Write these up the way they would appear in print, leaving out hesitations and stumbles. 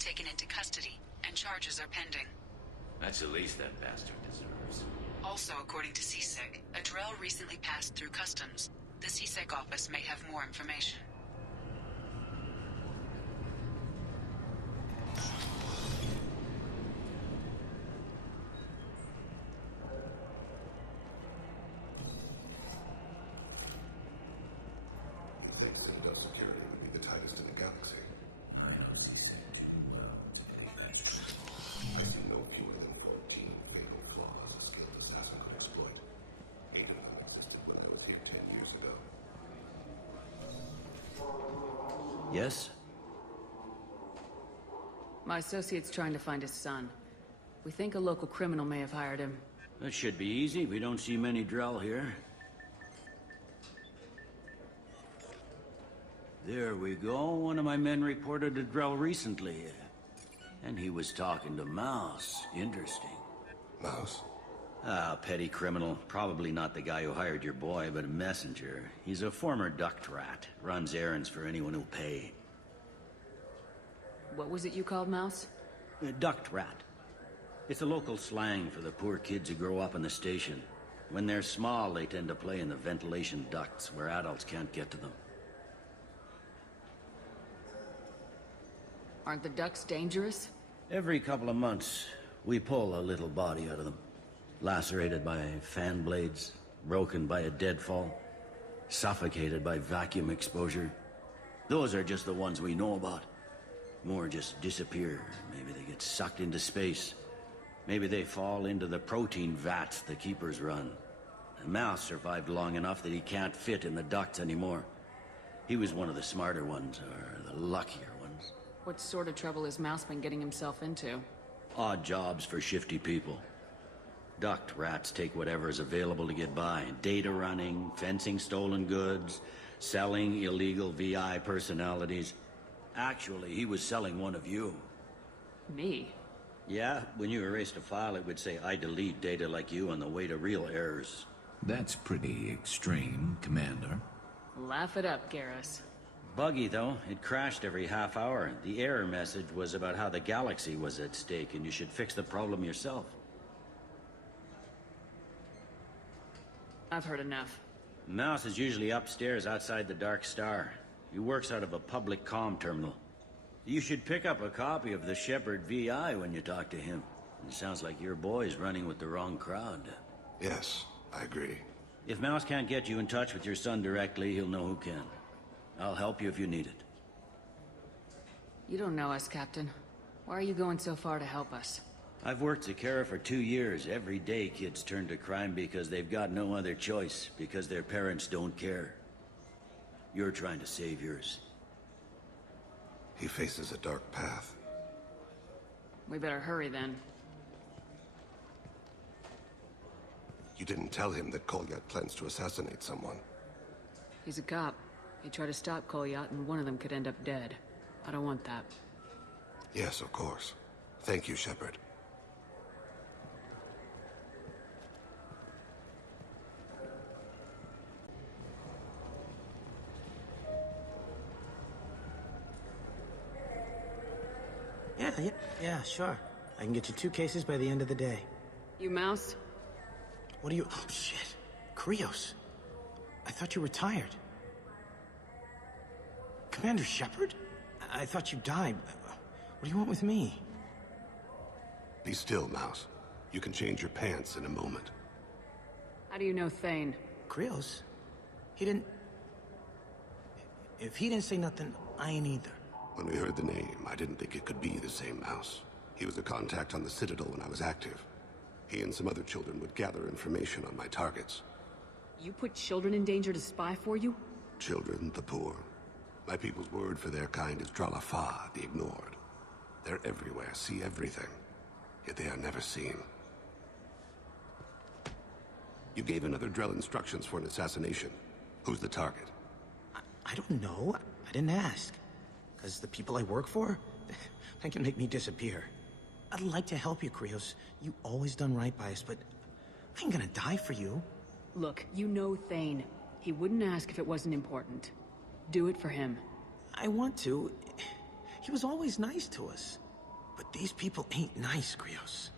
taken into custody, and charges are pending. That's the least that bastard deserves. Also, according to CSEC, a Drell recently passed through customs. The CSEC office may have more information. Security would be the tightest in the galaxy. I don't see too well. I see no fewer than 14 fatal flaws a skilled assassin could exploit. 8 of them existed when I was here 10 years ago. Yes? My associate's trying to find his son. We think a local criminal may have hired him. That should be easy. We don't see many Drell here. There we go. One of my men reported a Drell recently. And he was talking to Mouse. Interesting. Mouse? Ah, petty criminal. Probably not the guy who hired your boy, but a messenger. He's a former duct rat. Runs errands for anyone who'll pay. What was it you called Mouse? A duct rat. It's a local slang for the poor kids who grow up in the station. When they're small, they tend to play in the ventilation ducts where adults can't get to them. Aren't the ducks dangerous? Every couple of months, we pull a little body out of them. Lacerated by fan blades, broken by a deadfall, suffocated by vacuum exposure. Those are just the ones we know about. More just disappear. Maybe they get sucked into space. Maybe they fall into the protein vats the keepers run. The Mouse survived long enough that he can't fit in the ducts anymore. He was one of the smarter ones, or the luckier ones. What sort of trouble has Mouse been getting himself into? Odd jobs for shifty people. Duct rats take whatever is available to get by. Data running, fencing stolen goods, selling illegal VI personalities. Actually, he was selling one of you. Me? Yeah, when you erased a file, it would say, I delete data like you on the way to real errors. That's pretty extreme, Commander. Laugh it up, Garrus. Buggy, though. It crashed every half hour. The error message was about how the galaxy was at stake, and you should fix the problem yourself. I've heard enough. Mouse is usually upstairs outside the Dark Star. He works out of a public comm terminal. You should pick up a copy of the Shepherd VI when you talk to him. It sounds like your boy's running with the wrong crowd. Yes, I agree. If Mouse can't get you in touch with your son directly, he'll know who can. I'll help you if you need it. You don't know us, Captain. Why are you going so far to help us? I've worked Zakera for 2 years. Every day kids turn to crime because they've got no other choice, because their parents don't care. You're trying to save yours. He faces a dark path. We better hurry then. You didn't tell him that Kolyat plans to assassinate someone. He's a cop. He tried to stop Kolyat, and one of them could end up dead. I don't want that. Yes, of course. Thank you, Shepard. Yeah, sure. I can get you 2 cases by the end of the day. You Mouse? What are you... Oh, shit. Krios. I thought you retired. Commander Shepard? I thought you died. What do you want with me? Be still, Mouse. You can change your pants in a moment. How do you know Thane? Krios? He didn't... If he didn't say nothing, I ain't either. When we heard the name, I didn't think it could be the same Mouse. He was a contact on the Citadel when I was active. He and some other children would gather information on my targets. You put children in danger to spy for you? Children, the poor. My people's word for their kind is Dralafa, the ignored. They're everywhere, see everything. Yet they are never seen. You gave another Drell instructions for an assassination. Who's the target? I don't know. I didn't ask. Because the people I work for, they can make me disappear. I'd like to help you, Krios. You always done right by us, but I ain't gonna die for you. Look, you know Thane. He wouldn't ask if it wasn't important. Do it for him. I want to. He was always nice to us. but these people ain't nice, Krios.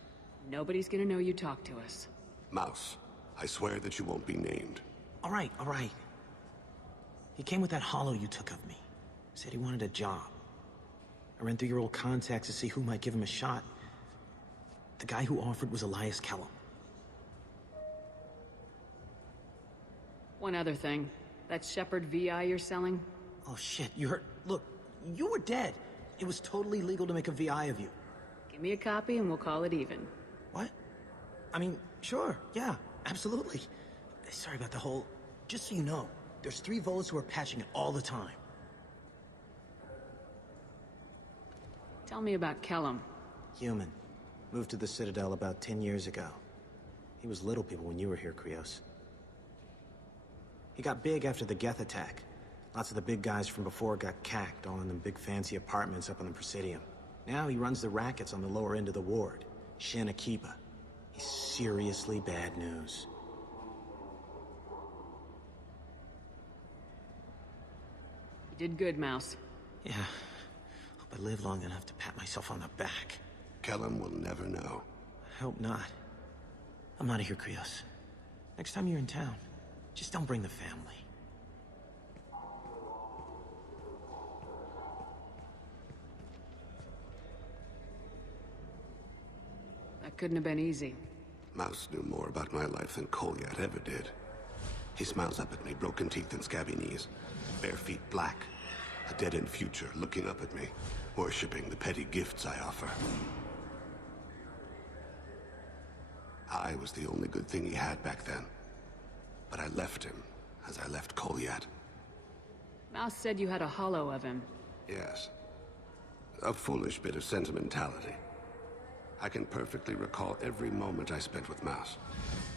Nobody's gonna know you talk to us. Mouse, I swear that you won't be named. All right, all right. He came with that hollow you took of me. Said he wanted a job. I ran through your old contacts to see who might give him a shot. The guy who offered was Elias Kellum. One other thing. That Shepherd VI you're selling? Oh shit, you heard? Look, you were dead. It was totally legal to make a VI of you. Give me a copy and we'll call it even. What? I mean, sure, yeah, absolutely. Sorry about the whole... Just so you know, there's 3 Volas who are patching it all the time. Tell me about Kellum. Human. Moved to the Citadel about 10 years ago. He was little people when you were here, Krios. He got big after the Geth attack. Lots of the big guys from before got cacked, all in them big fancy apartments up on the Presidium. Now he runs the rackets on the lower end of the ward, Shin Akiba. He's seriously bad news. You did good, Mouse. Yeah. Hope I live long enough to pat myself on the back. Kellum will never know. I hope not. I'm out of here, Krios. Next time you're in town, just don't bring the family. That couldn't have been easy. Mouse knew more about my life than Kolyat ever did. He smiles up at me, broken teeth and scabby knees. Bare feet black. A dead-end future looking up at me, worshipping the petty gifts I offer. I was the only good thing he had back then. But I left him, as I left Kolyat. Mouse said you had a hollow of him. Yes. A foolish bit of sentimentality. I can perfectly recall every moment I spent with Mouse.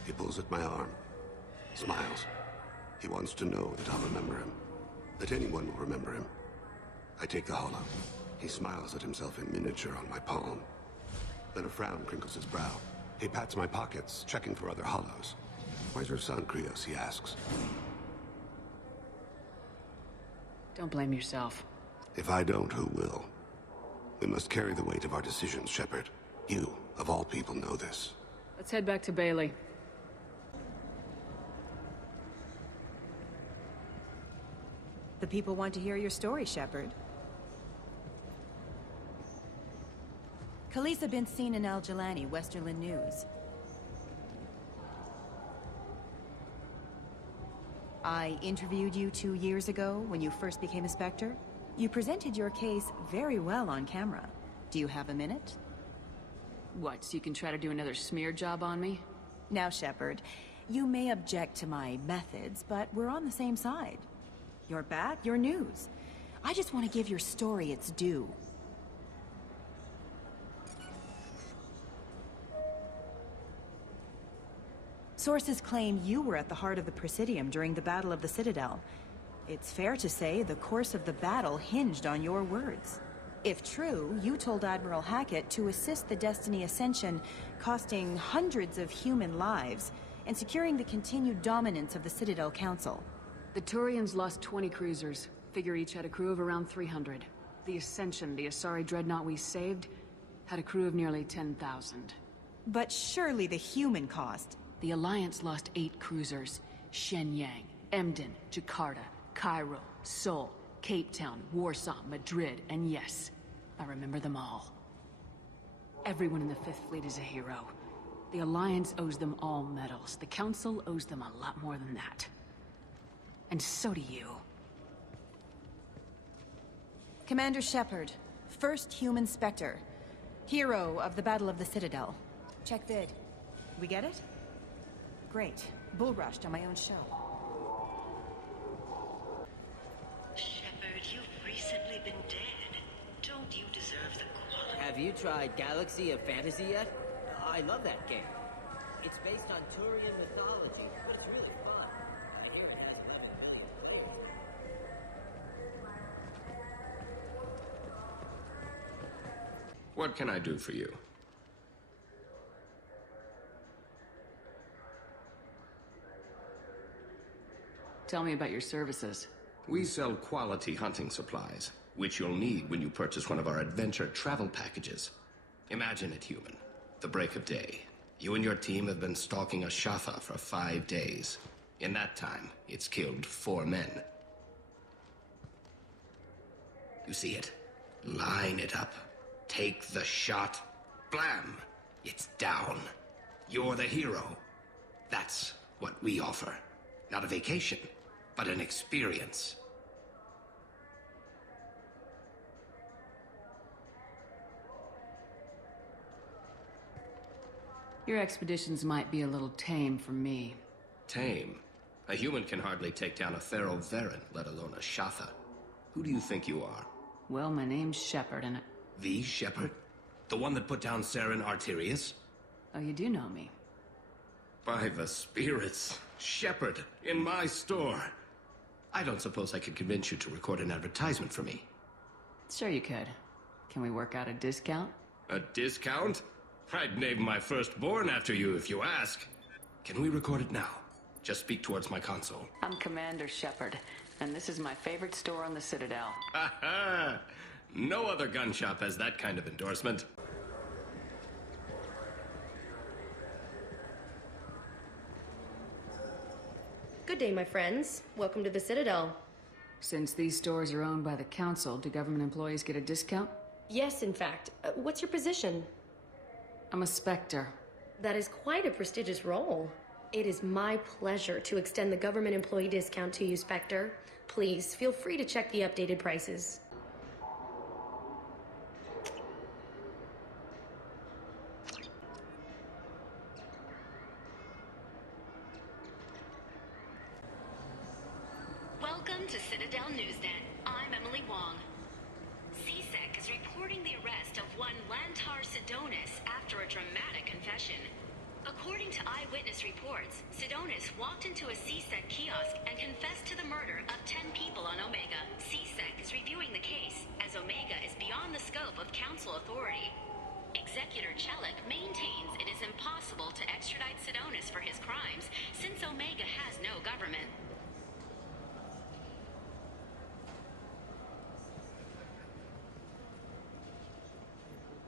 He pulls at my arm. Smiles. He wants to know that I'll remember him. That anyone will remember him. I take the hollow. He smiles at himself in miniature on my palm. Then a frown crinkles his brow. He pats my pockets, checking for other hollows. Where's your son, Krios? He asks. Don't blame yourself. If I don't, who will? We must carry the weight of our decisions, Shepard. You, of all people, know this. Let's head back to Bailey. The people want to hear your story, Shepard. Khaleesa been seen in Al Jelani, Westerland News. I interviewed you 2 years ago when you first became a Spectre. You presented your case very well on camera. Do you have a minute? What, so you can try to do another smear job on me? Now, Shepard, you may object to my methods, but we're on the same side. You're back, you're news. I just want to give your story its due. Sources claim you were at the heart of the Presidium during the Battle of the Citadel. It's fair to say the course of the battle hinged on your words. If true, you told Admiral Hackett to assist the Destiny Ascension, costing hundreds of human lives, and securing the continued dominance of the Citadel Council. The Turians lost 20 cruisers. Figure each had a crew of around 300. The Ascension, the Asari dreadnought we saved, had a crew of nearly 10,000. But surely the human cost. The Alliance lost 8 cruisers. Shenyang, Emden, Jakarta, Cairo, Seoul, Cape Town, Warsaw, Madrid, and yes, I remember them all. Everyone in the Fifth Fleet is a hero. The Alliance owes them all medals. The Council owes them a lot more than that. And so do you. Commander Shepard, first human Spectre. Hero of the Battle of the Citadel. Check vid. We get it? Great. Bull rushed on my own show. Shepard, you've recently been dead. Don't you deserve the quality? Have you tried Galaxy of Fantasy yet? I love that game. It's based on Turian mythology, but it's really fun. I hear it has $11 billion played. What can I do for you? Tell me about your services. We sell quality hunting supplies, which you'll need when you purchase one of our adventure travel packages. Imagine it, human. The break of day. You and your team have been stalking a Shatha for 5 days. In that time, it's killed 4 men. You see it? Line it up. Take the shot. Blam! It's down. You're the hero. That's what we offer. Not a vacation, but an experience. Your expeditions might be a little tame for me. Tame? A human can hardly take down a Pharaoh Varen, let alone a Shatha. Who do you think you are? Well, my name's Shepard, and The Shepard? The one that put down Saren Arterius? Oh, you do know me. By the spirits. Shepard, in my store. I don't suppose I could convince you to record an advertisement for me. Sure you could. Can we work out a discount? A discount? I'd name my firstborn after you if you ask. Can we record it now? Just speak towards my console. I'm Commander Shepard, and this is my favorite store on the Citadel. Ha ha! No other gun shop has that kind of endorsement. Good day, my friends. Welcome to the Citadel. Since these stores are owned by the Council, do government employees get a discount? Yes, in fact. What's your position? I'm a Spectre. That is quite a prestigious role. It is my pleasure to extend the government employee discount to you, Spectre. Please, feel free to check the updated prices. Welcome to Citadel Newsnet. I'm Emily Wong. CSEC is reporting the arrest of one Lantar Sidonis after a dramatic confession. According to eyewitness reports, Sidonis walked into a CSEC kiosk and confessed to the murder of 10 people on Omega. CSEC is reviewing the case, as Omega is beyond the scope of Council authority. Executor Chelik maintains it is impossible to extradite Sidonis for his crimes, since Omega has no government.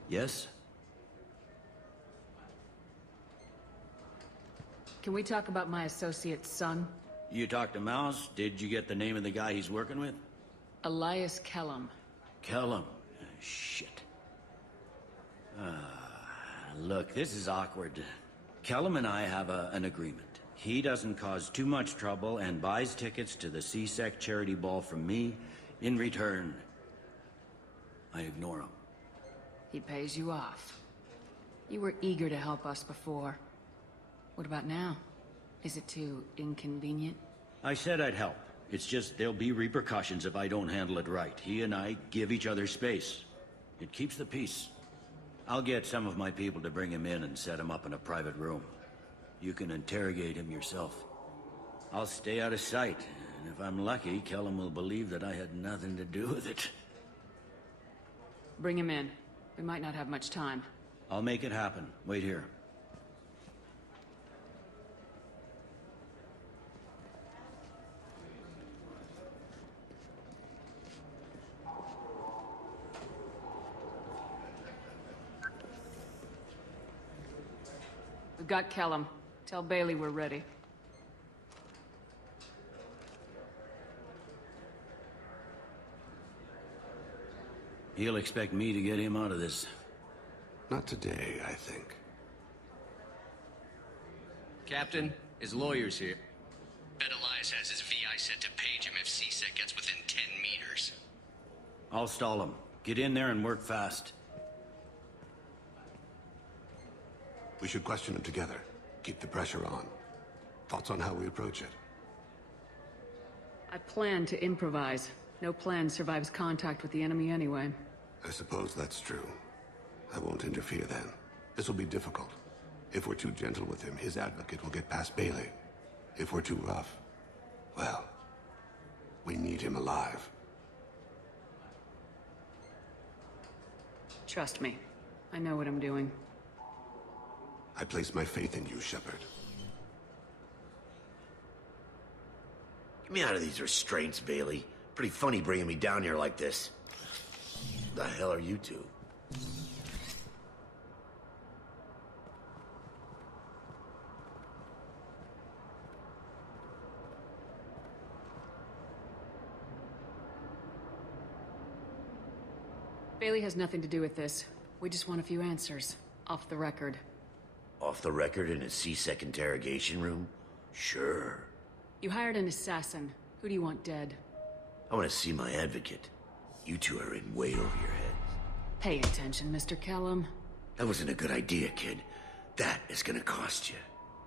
Yes? Can we talk about my associate's son? You talked to Mouse? Did you get the name of the guy he's working with? Elias Kellum. Kellum? Shit. Look, this is awkward. Kellum and I have an agreement. He doesn't cause too much trouble and buys tickets to the CSEC charity ball from me. In return, I ignore him. He pays you off. You were eager to help us before. What about now? Is it too inconvenient? I said I'd help. It's just there'll be repercussions if I don't handle it right. He and I give each other space. It keeps the peace. I'll get some of my people to bring him in and set him up in a private room. You can interrogate him yourself. I'll stay out of sight, and if I'm lucky, Kellum will believe that I had nothing to do with it. Bring him in. We might not have much time. I'll make it happen. Wait here. We've got Kellum. Tell Bailey we're ready. He'll expect me to get him out of this. Not today, I think. Captain, his lawyer's here. Bet Elias has his VI set to page him if CSEC gets within 10 meters. I'll stall him. Get in there and work fast. We should question him together. Keep the pressure on. Thoughts on how we approach it? I plan to improvise. No plan survives contact with the enemy anyway. I suppose that's true. I won't interfere then. This will be difficult. If we're too gentle with him, his advocate will get past Bailey. If we're too rough, well, we need him alive. Trust me. I know what I'm doing. I place my faith in you, Shepard. Get me out of these restraints, Bailey. Pretty funny bringing me down here like this. The hell are you two? Bailey has nothing to do with this. We just want a few answers. Off the record. Off the record in a C-Sec interrogation room? Sure. You hired an assassin. Who do you want dead? I want to see my advocate. You two are in way over your heads. Pay attention, Mr. Kellum. That wasn't a good idea, kid. That is gonna cost you.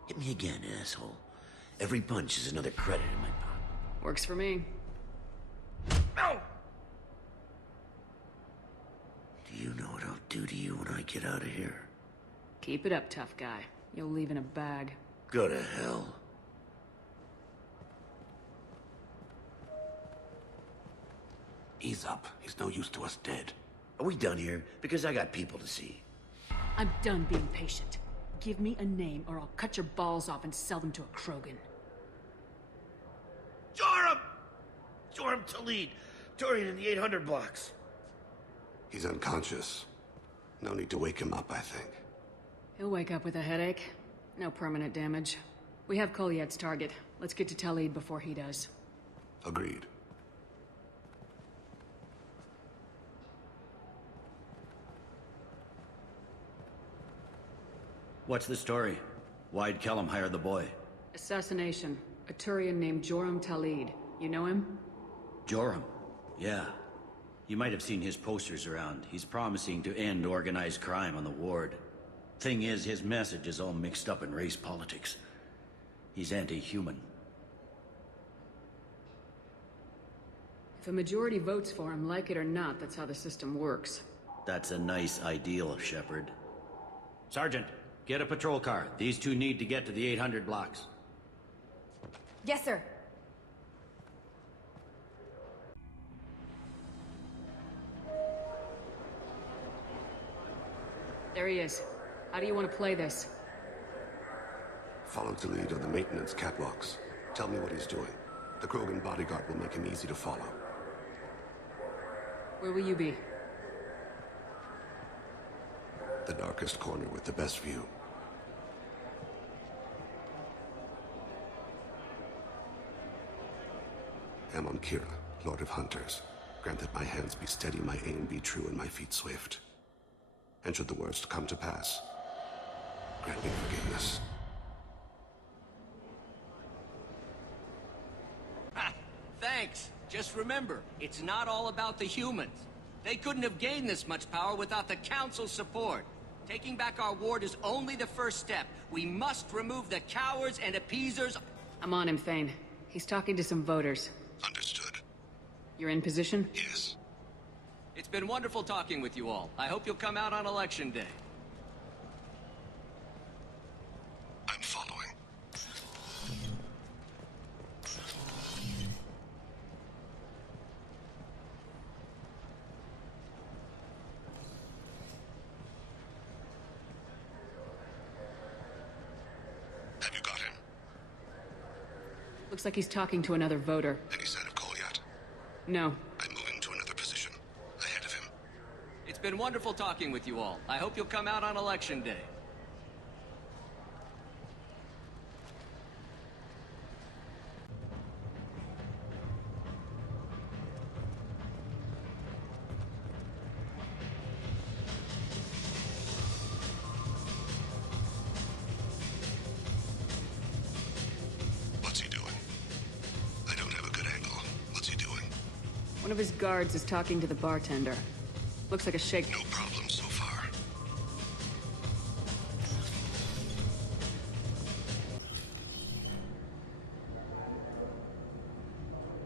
Hit me again, asshole. Every punch is another credit in my pocket. Works for me. Ow! Do you know what I'll do to you when I get out of here? Keep it up, tough guy. You'll leave in a bag. Go to hell. Ease up. He's no use to us dead. Are we done here? Because I got people to see. I'm done being patient. Give me a name or I'll cut your balls off and sell them to a Krogan. Joram! Joram Talid. Turian in the 800 blocks. He's unconscious. No need to wake him up, I think. He'll wake up with a headache. No permanent damage. We have Kolyet's target. Let's get to Talid before he does. Agreed. What's the story? Why'd Kellum hire the boy? Assassination. A Turian named Joram Talid. You know him? Joram? Yeah. You might have seen his posters around. He's promising to end organized crime on the ward. Thing is, his message is all mixed up in race politics. He's anti-human. If a majority votes for him, like it or not, that's how the system works. That's a nice ideal, Shepard. Sergeant, get a patrol car. These two need to get to the 800 blocks. Yes, sir. There he is. How do you want to play this? Follow the lead on the maintenance catwalks. Tell me what he's doing. The Krogan bodyguard will make him easy to follow. Where will you be? The darkest corner with the best view. Amon Kira, Lord of Hunters. Grant that my hands be steady, my aim be true, and my feet swift. And should the worst come to pass, grant me forgiveness. Thanks. Just remember, it's not all about the humans. They couldn't have gained this much power without the Council's support. Taking back our ward is only the first step. We must remove the cowards and appeasers. I'm on him, Thane. He's talking to some voters. Understood. You're in position? Yes. It's been wonderful talking with you all. I hope you'll come out on Election Day. I'm following. Have you got him? Looks like he's talking to another voter. Any sign of Kolyet? No. I'm moving to another position. Ahead of him. It's been wonderful talking with you all. I hope you'll come out on Election Day. What's he doing? I don't have a good angle. What's he doing? One of his guards is talking to the bartender. Looks like a shake. No problem so far.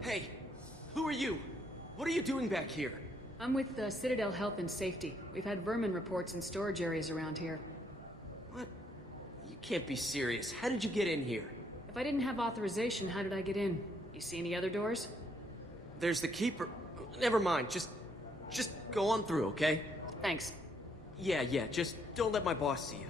Hey, who are you? What are you doing back here? I'm with the Citadel Health and Safety. We've had vermin reports in storage areas around here. What? You can't be serious. How did you get in here? If I didn't have authorization, how did I get in? You see any other doors? There's the Keeper. Never mind, just go on through, okay? Thanks. Yeah, just don't let my boss see you.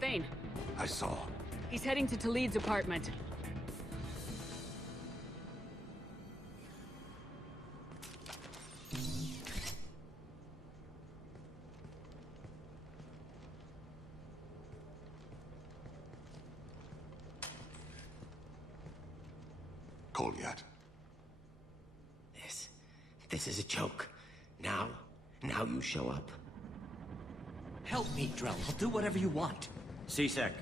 Thane, I saw. he's heading to Talid's apartment. Kolyat. This is a joke. Now you show up. Help me, Drell. I'll do whatever you want. C-Sec,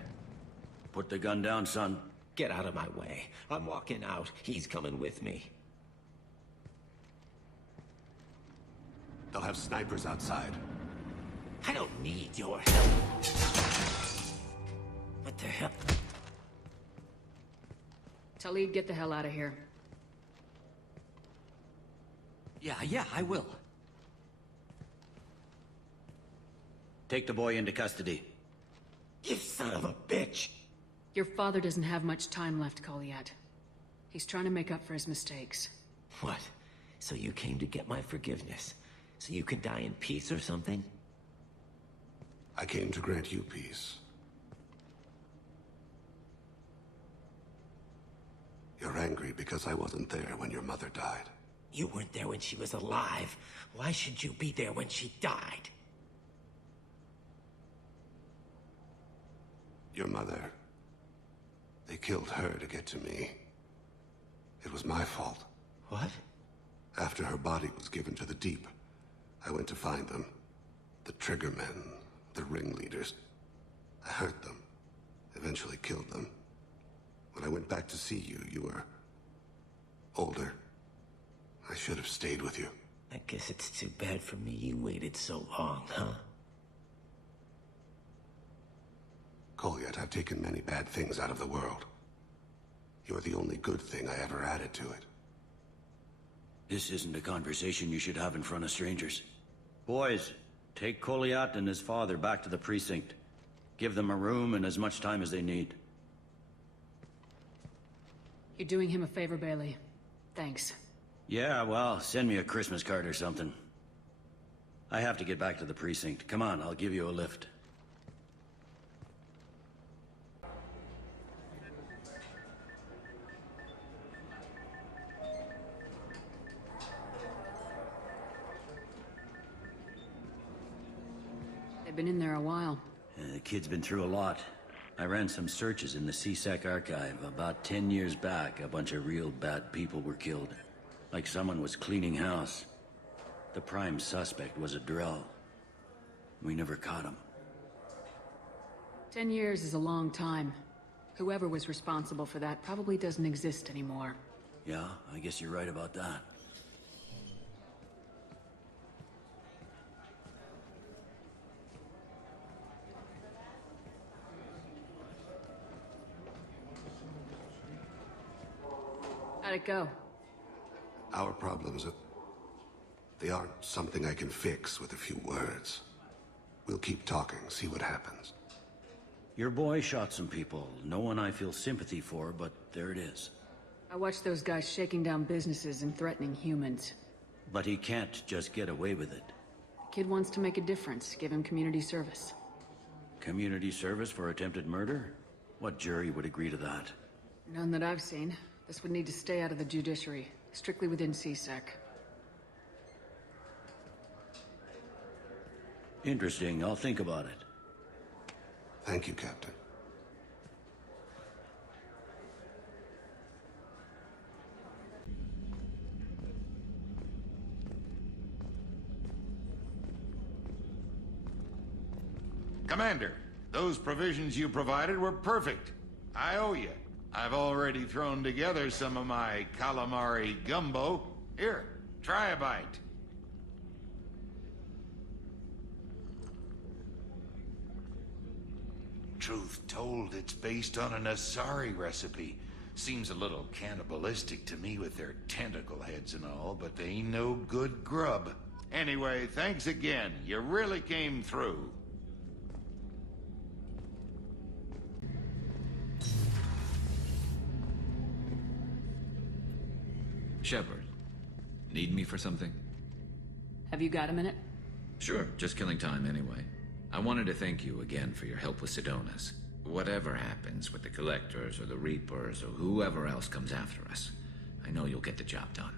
put the gun down, son. Get out of my way. I'm walking out. He's coming with me. They'll have snipers outside. I don't need your help. What the hell? Talid, get the hell out of here. Yeah, I will. Take the boy into custody. You son of a bitch! Your father doesn't have much time left, Kolyat. He's trying to make up for his mistakes. What? So you came to get my forgiveness? So you can die in peace or something? I came to grant you peace. You're angry because I wasn't there when your mother died. You weren't there when she was alive. Why should you be there when she died? Your mother. They killed her to get to me. It was my fault. What? After her body was given to the Deep, I went to find them. The Triggermen, the ringleaders. I hurt them. Eventually killed them. When I went back to see you, you were older. I should have stayed with you. I guess it's too bad for me you waited so long, huh? Kolyat, I've taken many bad things out of the world. You're the only good thing I ever added to it. This isn't a conversation you should have in front of strangers. Boys, take Kolyat and his father back to the precinct. Give them a room and as much time as they need. You're doing him a favor, Bailey. Thanks. Yeah, well, send me a Christmas card or something. I have to get back to the precinct. Come on, I'll give you a lift. They've been in there a while. The kid's been through a lot. I ran some searches in the C-Sec archive. About 10 years back, a bunch of real bad people were killed. Like someone was cleaning house. The prime suspect was a Drell. We never caught him. 10 years is a long time. Whoever was responsible for that probably doesn't exist anymore. Yeah, I guess you're right about that. How'd it go? Our problems they aren't something I can fix with a few words. We'll keep talking, see what happens. Your boy shot some people. No one I feel sympathy for, but there it is. I watched those guys shaking down businesses and threatening humans. But he can't just get away with it. The kid wants to make a difference. Give him community service. Community service for attempted murder? What jury would agree to that? None that I've seen. This would need to stay out of the judiciary. Strictly within C-Sec. Interesting. I'll think about it. Thank you, Captain. Commander, those provisions you provided were perfect. I owe you. I've already thrown together some of my calamari gumbo. Here, try a bite. Truth told, it's based on an Asari recipe. Seems a little cannibalistic to me with their tentacle heads and all, but they ain't no good grub. Anyway, thanks again. You really came through. Shepard, need me for something? Have you got a minute? Sure, just killing time anyway. I wanted to thank you again for your help with Sidonis. Whatever happens with the Collectors or the Reapers or whoever else comes after us, I know you'll get the job done.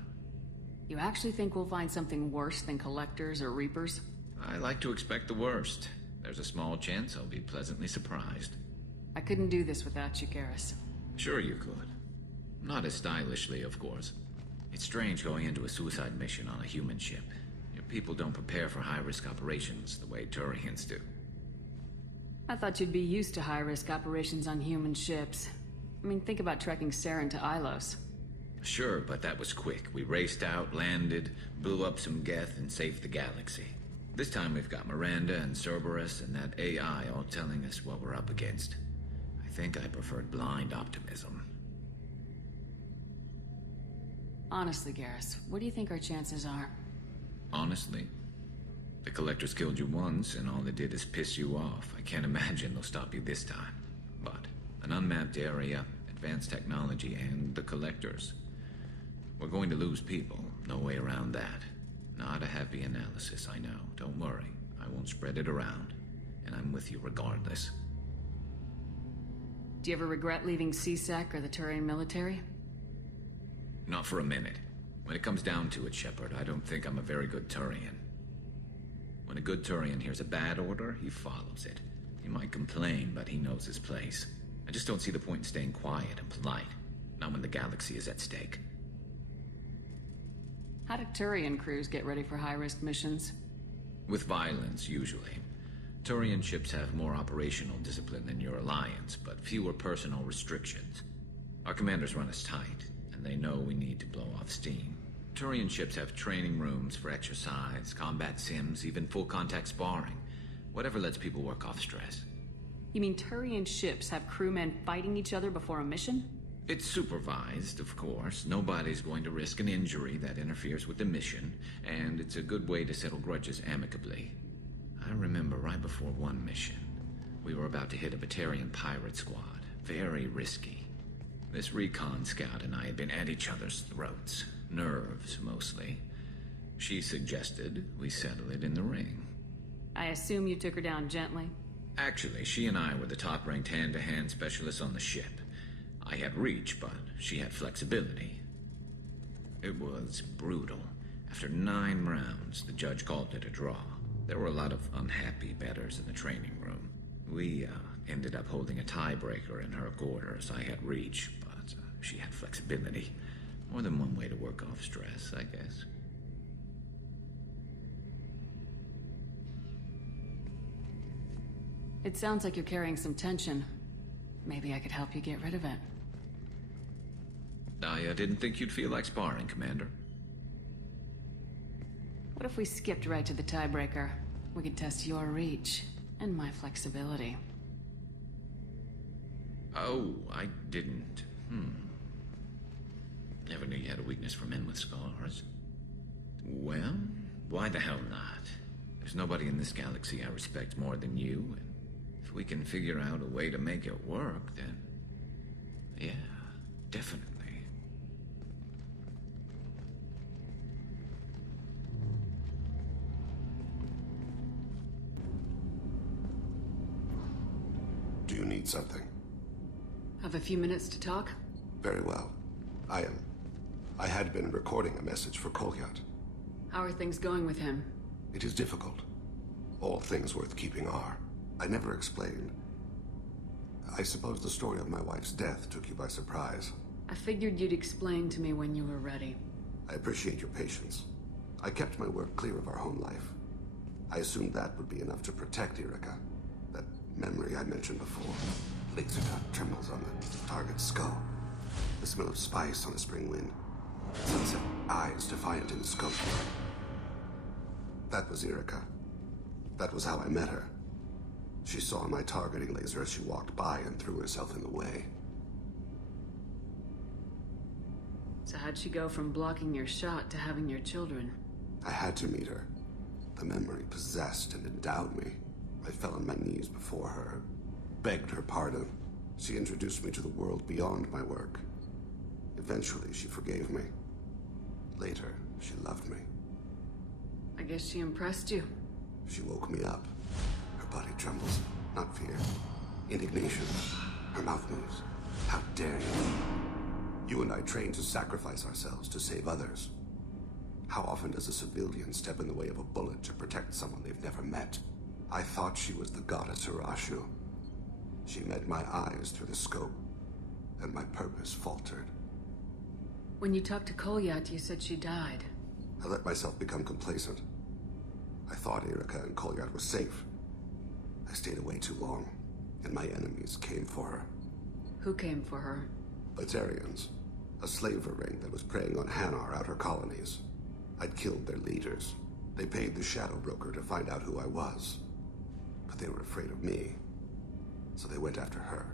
You actually think we'll find something worse than Collectors or Reapers? I like to expect the worst. There's a small chance I'll be pleasantly surprised. I couldn't do this without you, Garrus. Sure you could. Not as stylishly, of course. It's strange going into a suicide mission on a human ship. Your people don't prepare for high-risk operations the way Turians do. I thought you'd be used to high-risk operations on human ships. I mean, think about trekking Saren to Ilos. Sure, but that was quick. We raced out, landed, blew up some Geth, and saved the galaxy. This time we've got Miranda and Cerberus and that AI all telling us what we're up against. I think I preferred blind optimism. Honestly, Garrus, what do you think our chances are? Honestly, the Collectors killed you once, and all they did is piss you off. I can't imagine they'll stop you this time. But an unmapped area, advanced technology, and the Collectors. We're going to lose people. No way around that. Not a happy analysis, I know. Don't worry. I won't spread it around. And I'm with you regardless. Do you ever regret leaving CSEC or the Turian military? Not for a minute. When it comes down to it, Shepard, I don't think I'm a very good Turian. When a good Turian hears a bad order, he follows it. He might complain, but he knows his place. I just don't see the point in staying quiet and polite. Not when the galaxy is at stake. How do Turian crews get ready for high-risk missions? With violence, usually. Turian ships have more operational discipline than your alliance, but fewer personal restrictions. Our commanders run us tight, and they know we need to blow off steam. Turian ships have training rooms for exercise, combat sims, even full-contact sparring. Whatever lets people work off stress. You mean Turian ships have crewmen fighting each other before a mission? It's supervised, of course. Nobody's going to risk an injury that interferes with the mission, and it's a good way to settle grudges amicably. I remember right before one mission, we were about to hit a Batarian pirate squad. Very risky. This recon scout and I had been at each other's throats. Nerves, mostly. She suggested we settle it in the ring. I assume you took her down gently? Actually, she and I were the top-ranked hand-to-hand specialists on the ship. I had reach, but she had flexibility. It was brutal. After 9 rounds, the judge called it a draw. There were a lot of unhappy bettors in the training room. We ended up holding a tiebreaker in her quarters. I had reach, but she had flexibility. More than one way to work off stress, I guess. It sounds like you're carrying some tension. Maybe I could help you get rid of it. I didn't think you'd feel like sparring, Commander. What if we skipped right to the tiebreaker? We could test your reach and my flexibility. Oh, I didn't. Never knew you had a weakness for men with scars. Well, why the hell not? There's nobody in this galaxy I respect more than you, and if we can figure out a way to make it work, then... yeah, definitely. Do you need something? Have a few minutes to talk? Very well. I had been recording a message for Kolyat. How are things going with him? It is difficult. All things worth keeping are. I never explained. I suppose the story of my wife's death took you by surprise. I figured you'd explain to me when you were ready. I appreciate your patience. I kept my work clear of our home life. I assumed that would be enough to protect Irika. That memory I mentioned before. Laser dot trembles on the target's skull. The smell of spice on a spring wind. Sunset eyes defiant in the scope. That was Irika. That was how I met her. She saw my targeting laser as she walked by and threw herself in the way. So how'd she go from blocking your shot to having your children? I had to meet her. The memory possessed and endowed me. I fell on my knees before her, begged her pardon. She introduced me to the world beyond my work. Eventually, she forgave me. Later, she loved me. I guess she impressed you. She woke me up. Her body trembles. Not fear. Indignation. Her mouth moves. How dare you? You and I trained to sacrifice ourselves to save others. How often does a civilian step in the way of a bullet to protect someone they've never met? I thought she was the goddess Hirashu. She met my eyes through the scope, and my purpose faltered. When you talked to Kolyat, you said she died. I let myself become complacent. I thought Erica and Kolyat were safe. I stayed away too long, and my enemies came for her. Who came for her? Batarians. A slaver ring that was preying on Hanar outer colonies. I'd killed their leaders. They paid the Shadow Broker to find out who I was. But they were afraid of me, so they went after her.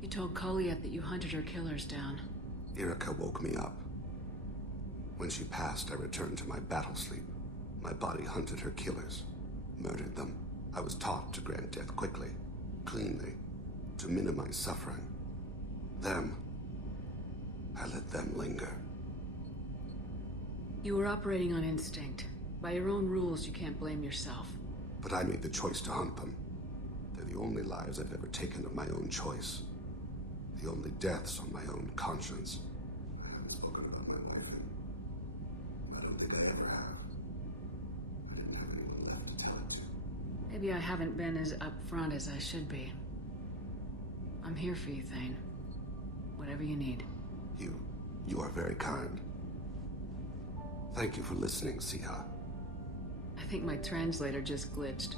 You told Kolyat that you hunted her killers down. Erica woke me up. When she passed, I returned to my battle sleep. My body hunted her killers, murdered them. I was taught to grant death quickly, cleanly, to minimize suffering. I let them linger. You were operating on instinct. By your own rules, you can't blame yourself. But I made the choice to hunt them. They're the only lives I've ever taken of my own choice. The only deaths on my own conscience. I haven't spoken about my wife in... I don't think I ever have. I didn't have anyone left to tell it to. Maybe I haven't been as upfront as I should be. I'm here for you, Thane. Whatever you need. You are very kind. Thank you for listening, Siha. I think my translator just glitched.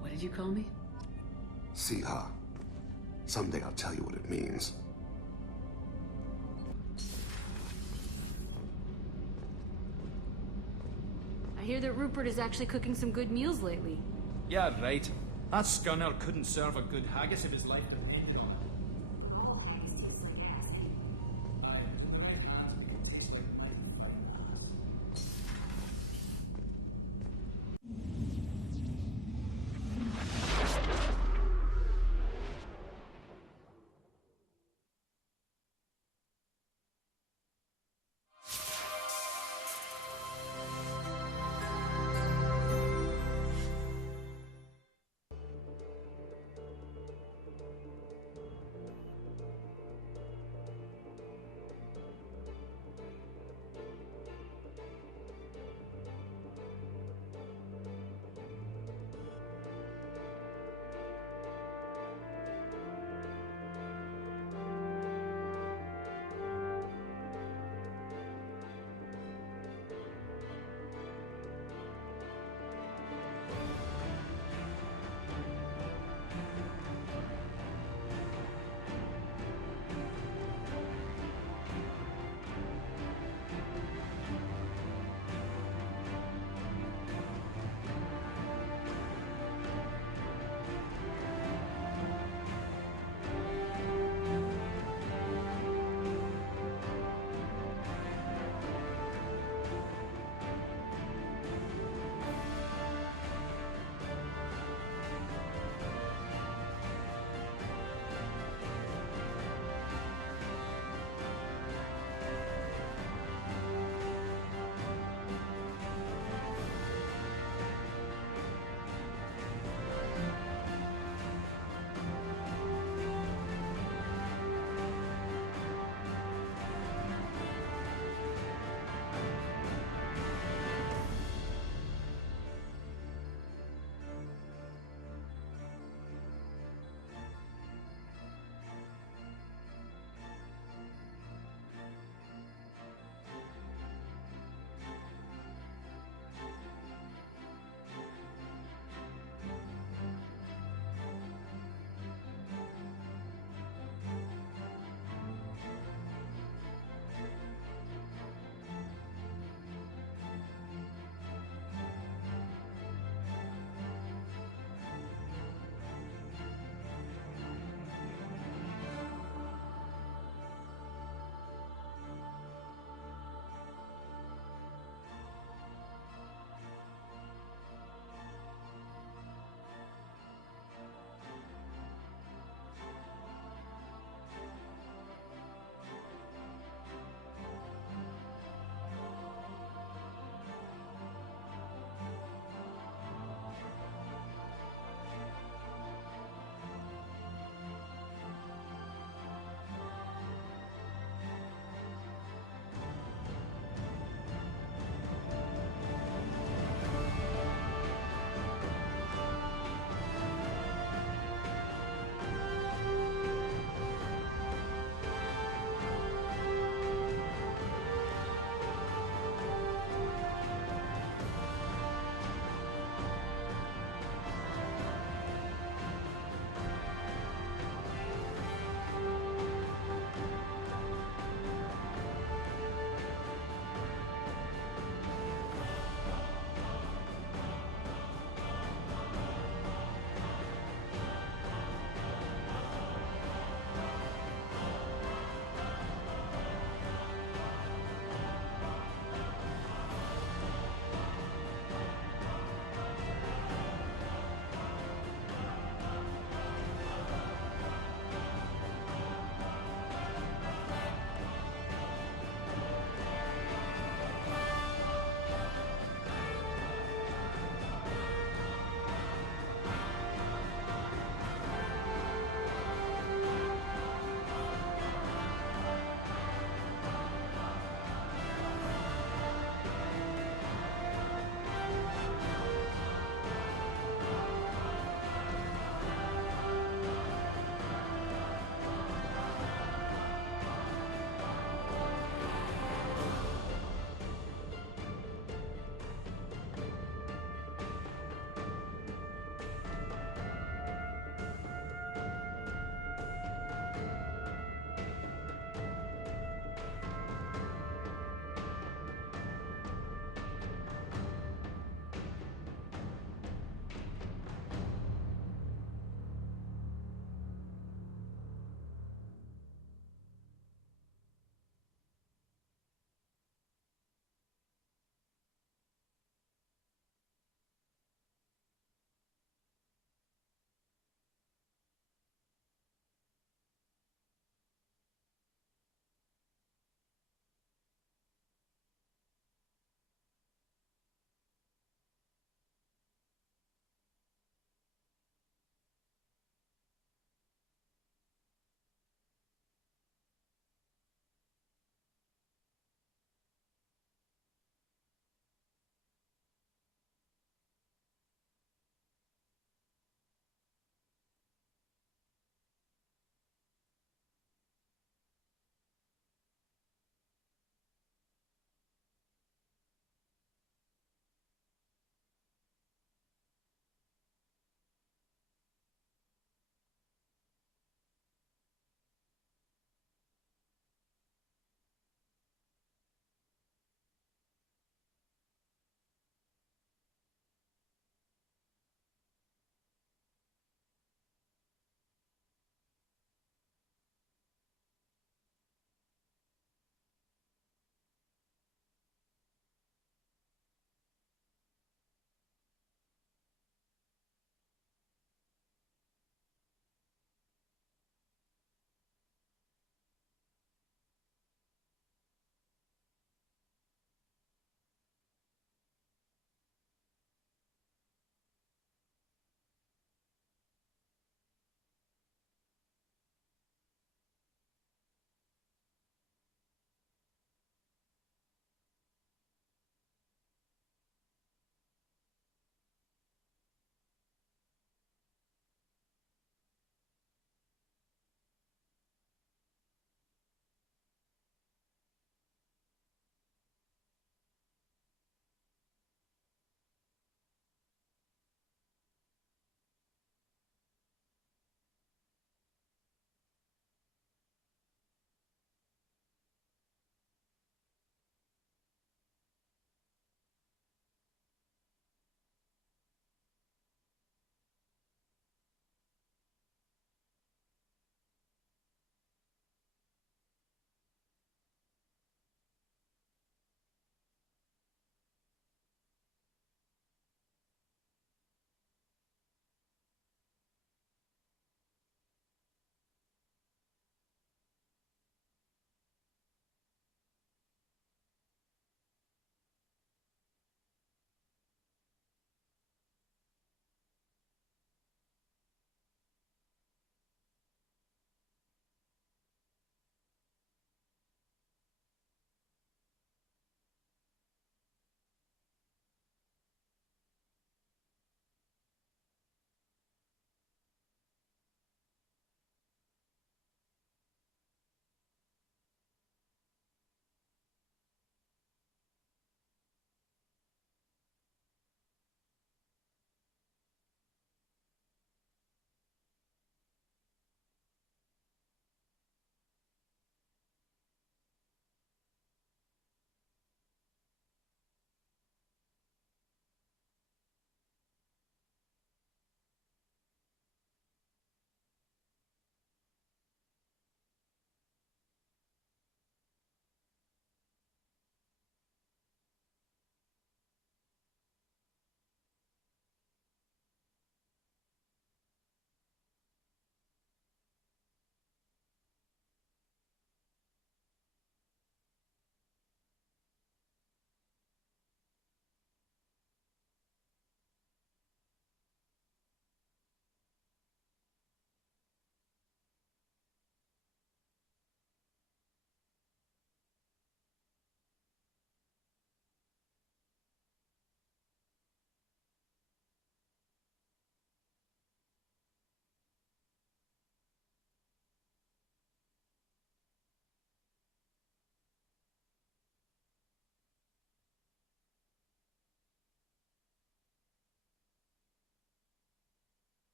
What did you call me? Siha. Someday I'll tell you what it means. I hear that Rupert is actually cooking some good meals lately. Yeah, right. That scunner couldn't serve a good haggis if his life depended.